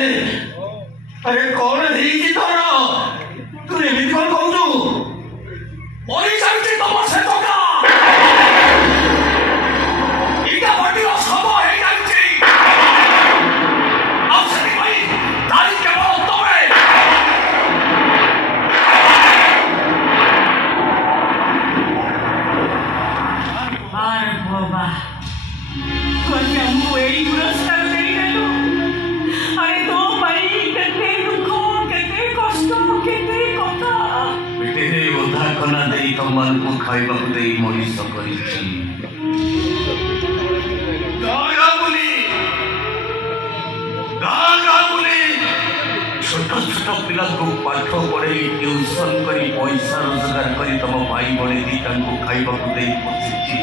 अरे कौन है की तोरा तू एमिति कौन कहू मरी जाउची तमर से टका इटा बडीर सब हे जाउची आ सरी भाई दाई केवल तमे आर बाबा कोन्या मु एई पुरस्कार देई गेलु अरे तो भाई केते दुख केते कष्ट केते कथा बेटे ओधा कना देई तमन को खाइबा को देई मनीष करिछि गागुली छोट छोट पिला को पाठ पढ़े ट्यूशन करी पैसा रोजगार करी तम भाई बड़े दीटा को खाइबा को देई पछिछि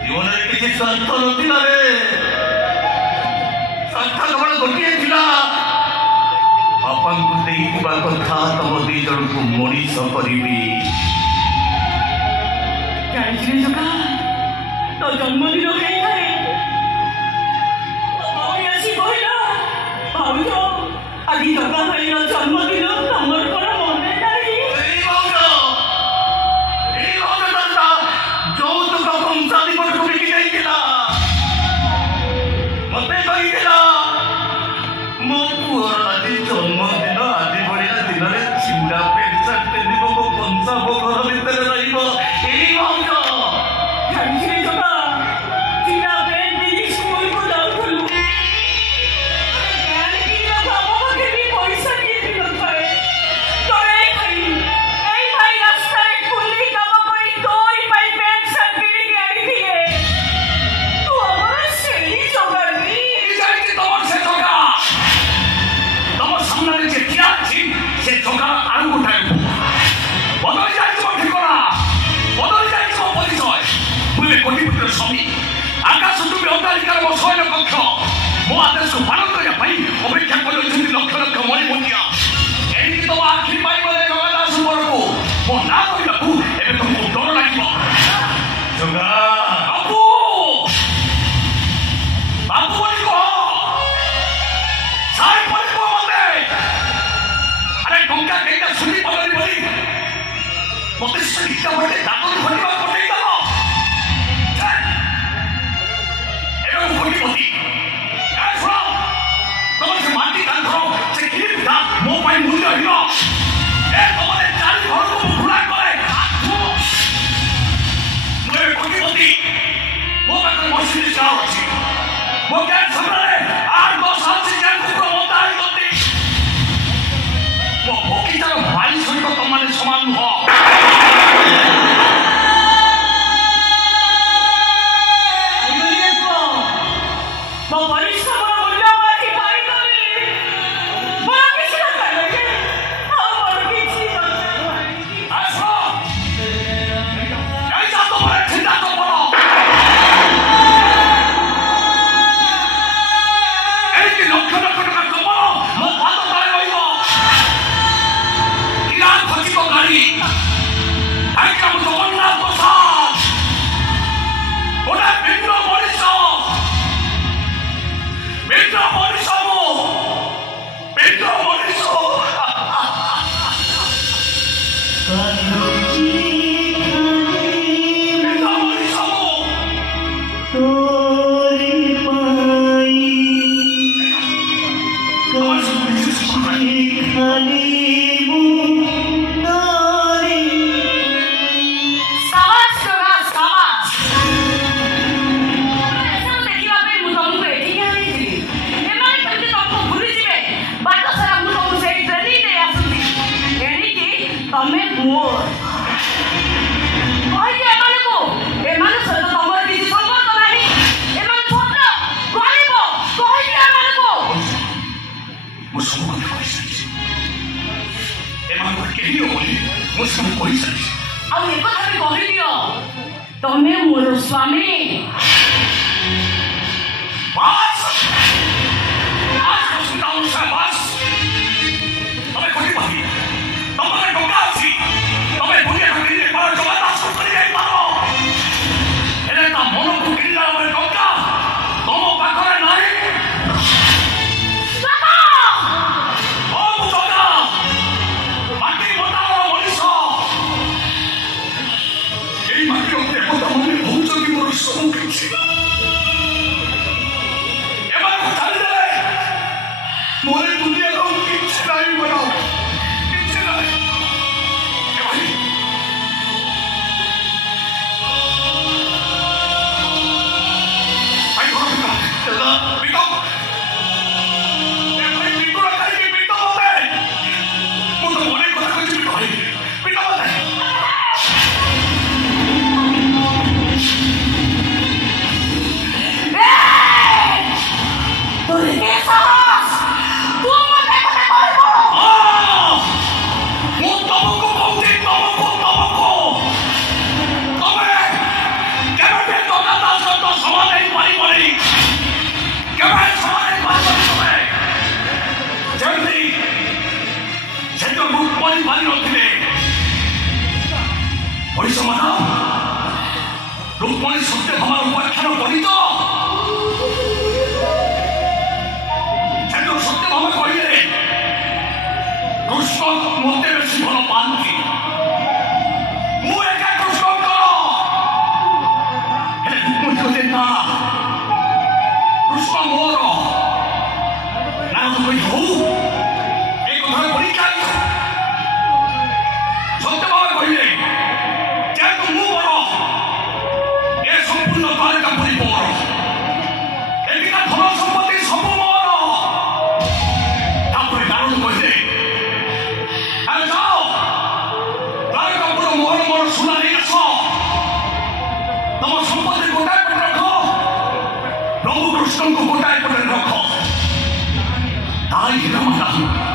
जीवन रे किछि स्वार्थ नथिला रे स्वार्थ केवल गोटिए थिला बापा को देई दिबा कथा तम दी जण को मनीष करिबी जानिछि जका तो जन्मदिन केई थाए आदि जगा भाई जन्मदिन तमर कोन मने नाही ए दादा जो तो कंसादी पर कोई की नहीं केला मते कहि देला मो पुअर आदि जन्मदिन आदि बढिया दिन रे चिंता पेंसा पेंदिबो को कंसा बो घर भीतर रहिबो ए बाउजा जानिछि जगा चिंता पेंदी स्कूल को जाउथलु आकाश तुम्हें अदारिकार शयन कक्ष मो आदेश को पालन करने अपेक्षा कर लक्ष लक्ष मणि मुंडिया एमती तुम आखि पाई जगन्नाथ सुपर को मो ना कहू एवं तुमको डर लगे जगा बाबू बाबू बोली कह साई बोली कह मते अरे गंगा केटा सुनी पड़नी बोली मते शिक्षा बोले दादर खटिबा पटै दो माटी कांध से किलिपा मो पाई मूल्य हिरो ए तमरे चारि घर को खुला करे मोरे कोटिपति मो पाखर मशीन चाव अछि मो ज्ञान सम्राले 8-10 साल से ज्ञान को प्रमोताई करती मो भोकितार भाई सहित तमने समान हो तमे मोर स्वामी बस आज सुनाओ से बस तमे कोठी भाई तमे गंगा छी तमे बुनिया को दिले पर जमाना सब कर जाई पारो एले ता मन को किल्ला पर गंगा तमो पाखरे नाही मोरे दुनिया को किसी नहीं बनाओ किसी नहीं भाई थोड़ा बिका भाई बिका कहीं बिका होते वो तो मोरे को कुछ भी भाई बिका होते रुक्मणी सत्य भाव उपाख्यान करी तो सत्य भाव कहले कृष्ण मत बेस भल पाती मुझे कृष्ण रुक्मणी कहते ना कृष्ण मोर ना तो कही हूँ एक कथा परीक्षा सत्य भाव कहले जेहेतु मु बड़ ए संपूर्ण द्वारका परिपूर्ण एदिका धन सम्पत्ति सब मोर तापर नारद कहले अरे जाओ द्वारकापुर मोहन मोर सुना नहीं आस तुम सम्पत्ति गोटाए पटे रख प्रभु कृष्ण को गोटाए पटे रख ताई हिरमाला